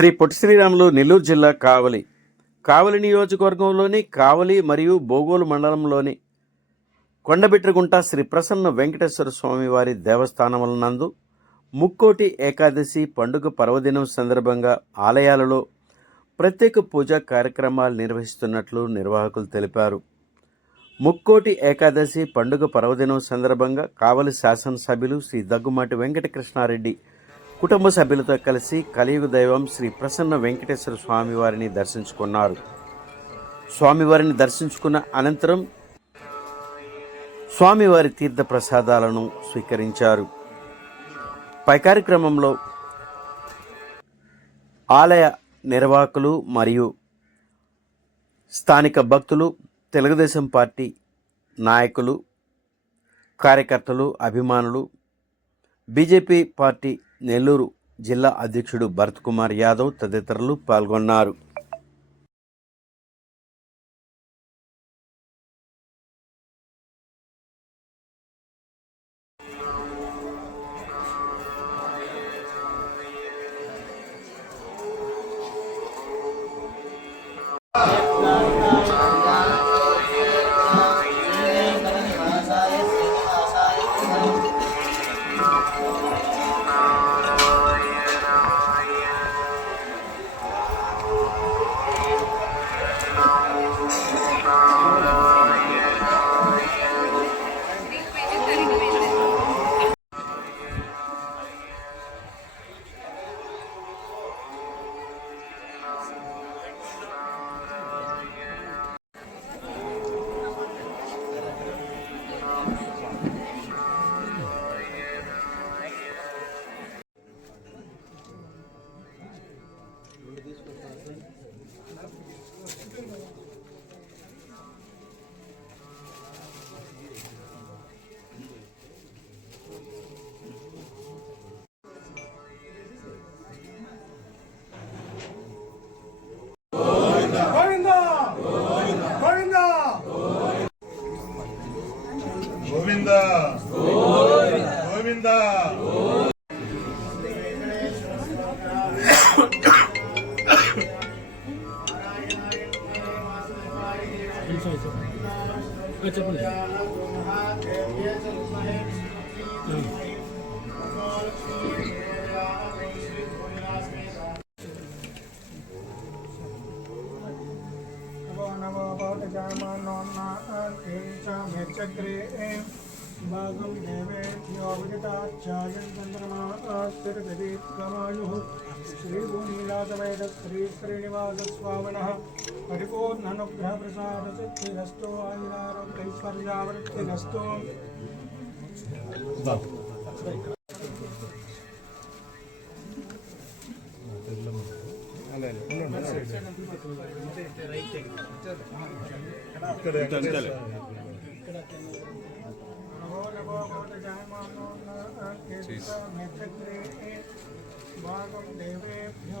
శ్రీ పొట్టి శ్రీరాములు నెల్లూరు జిల్లా కావలి. కావలి నియోజకవర్గంలోని కావలి మరియు బోగోలు మండలంలోని కొండబిట్రగుంట శ్రీ ప్రసన్న వెంకటేశ్వర స్వామి వారి దేవస్థానముల నందు ముక్కోటి ఏకాదశి పండుగ పర్వదినం సందర్భంగా ఆలయాలలో ప్రత్యేక పూజా కార్యక్రమాలు నిర్వహిస్తున్నట్లు నిర్వాహకులు తెలిపారు. ముక్కోటి ఏకాదశి పండుగ పర్వదినం సందర్భంగా కావలి శాసనసభ్యులు శ్రీ దగ్గుమాటి వెంకటకృష్ణారెడ్డి కుటుంబ సభ్యులతో కలిసి కలియుగ దైవం శ్రీ ప్రసన్న వెంకటేశ్వర స్వామివారిని దర్శించుకున్నారు. స్వామివారిని దర్శించుకున్న అనంతరం స్వామివారి తీర్థ ప్రసాదాలను స్వీకరించారు. పై కార్యక్రమంలో ఆలయ నిర్వాహకులు మరియు స్థానిక భక్తులు తెలుగుదేశం పార్టీ నాయకులు కార్యకర్తలు అభిమానులు బీజేపీ పార్టీ నెల్లూరు జిల్లా అధ్యక్షుడు భరత్ కుమార్ యాదవ్ తదితరులు పాల్గొన్నారు. గోవింద నమో నమో భవతజామానోన్నాచగ్రే భాగం దేవేభ్యో విదితాచ్ఛాయం చంద్రమా స్థిరగమాయు శ్రీభూనీలాతవేద పరిపూర్ణనుగ్రహప్రసాదసిద్ధిరస్తు వెంకటేశ్వర నమో నమో భవతజామానోన్నాచగ్రే భాగం దేవేభ్యో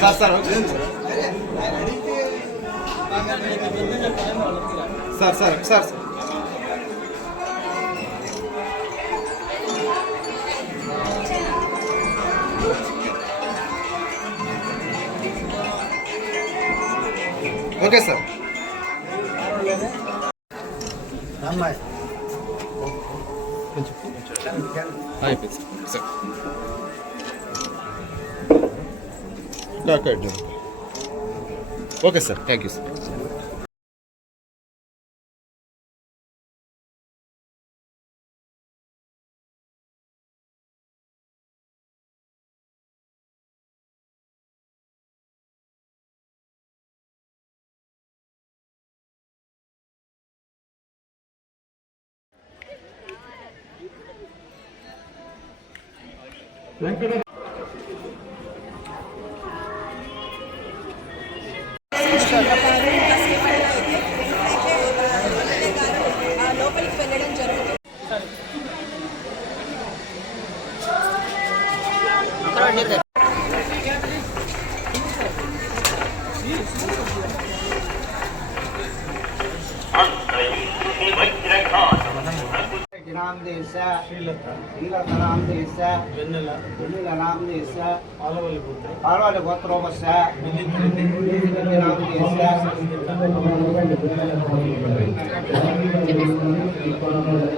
sir sir sir sir sir okay sir అయిపోయింది sir Okay, sir. Thank you, sir. Ram देश राम देश राम देश पार्वल गोत्र राम देश